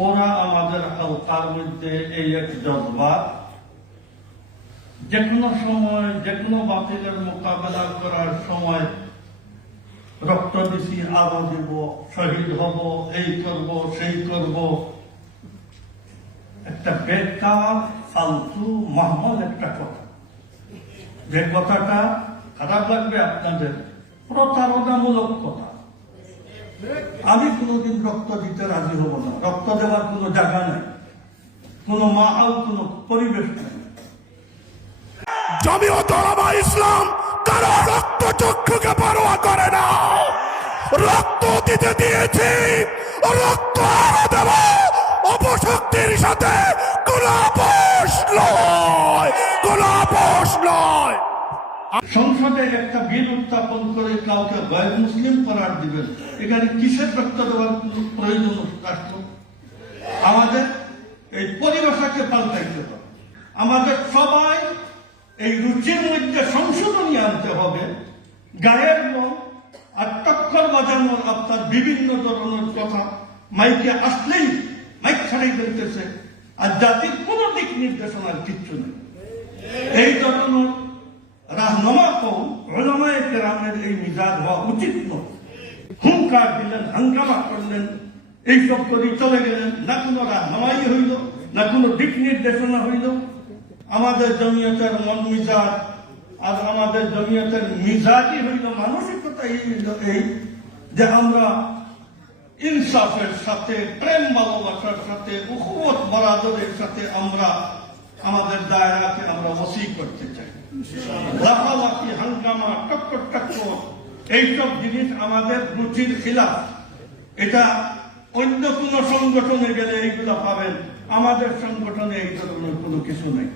ওরা আমাদের হালকার মধ্যে এই এক জজবা যে কোনো সময় যে কোনো বাতিলের মোকাবেলা করার সময় রক্ত দিছি আরও দিব, শহীদ হব, এই করব, সেই করব। একটা বেকার, ফালতু মাহমল একটা কথা। যে কথাটা খারাপ লাগবে আপনাদের, প্রতারণামূলক কথা। আমি কোনোদিন রক্ত দিতে রাজি হব না। রক্ত দেওয়ার কোনো জায়গা নাই। কোনো মাহাল কোনো পরিবেশ নাই। জমিয়ত ওলামা ইসলাম, কারও রক্ত চক্ষুকে পরোয়া করে না। রক্ত দিতে দিয়েছি, রক্ত আরও দেব। অপশক্তির সাথে কোন আপোষ নয়, কোন আপোষ নয়। সংসদে একটা বিল উত্থাপন করে কাউকে গয়ের মুসলিম করার দিবেন, এখানে কিসের রক্ত দেওয়ার প্রয়োজন রাষ্ট্র আমাদের এই পরিভাষাকে পাল্টাইতে হবে। আমাদের সবাই এই রুচির মধ্যে সংশোধনী আনতে হবে। গায়ের রং আর টক্কর বাজানোর আপনার বিভিন্ন ধরনের কথা মাইকে আসলেই মাইক ছাড়াই ফেলতেছে আর জাতির কোনো দিক নির্দেশনার কিচ্ছু নেই। এই ধরনের রাহনমা কম ওলামায়ে কেরামের এই মিজাজ হওয়া উচিত নয়। হুঙ্কার দিলেন, হাঙ্গামা করলেন, এইসব করে চলে গেলেন, না কোনো রাহনমাই হইল, না কোনো দিক নির্দেশনা হইল। আমাদের জমিয়তের মন মিজাজ আর আমাদের জমিয়তের মিজাজই হইল মানসিকতা এই এই যে আমরা ইনসাফের সাথে, প্রেম ভালোবাসার সাথে উখুয়ত বরাদরের সাথে আমরা আমাদের দায়রাকে আমরা ওসি করতে চাই। হাঙ্গামা টক্কর টক্কর এইসব জিনিস আমাদের রুচির খিলাফ। এটা অন্য কোন সংগঠনে গেলে এইগুলো পাবেন। আমাদের সংগঠনে এই ধরনের কোনো কিছু নেই।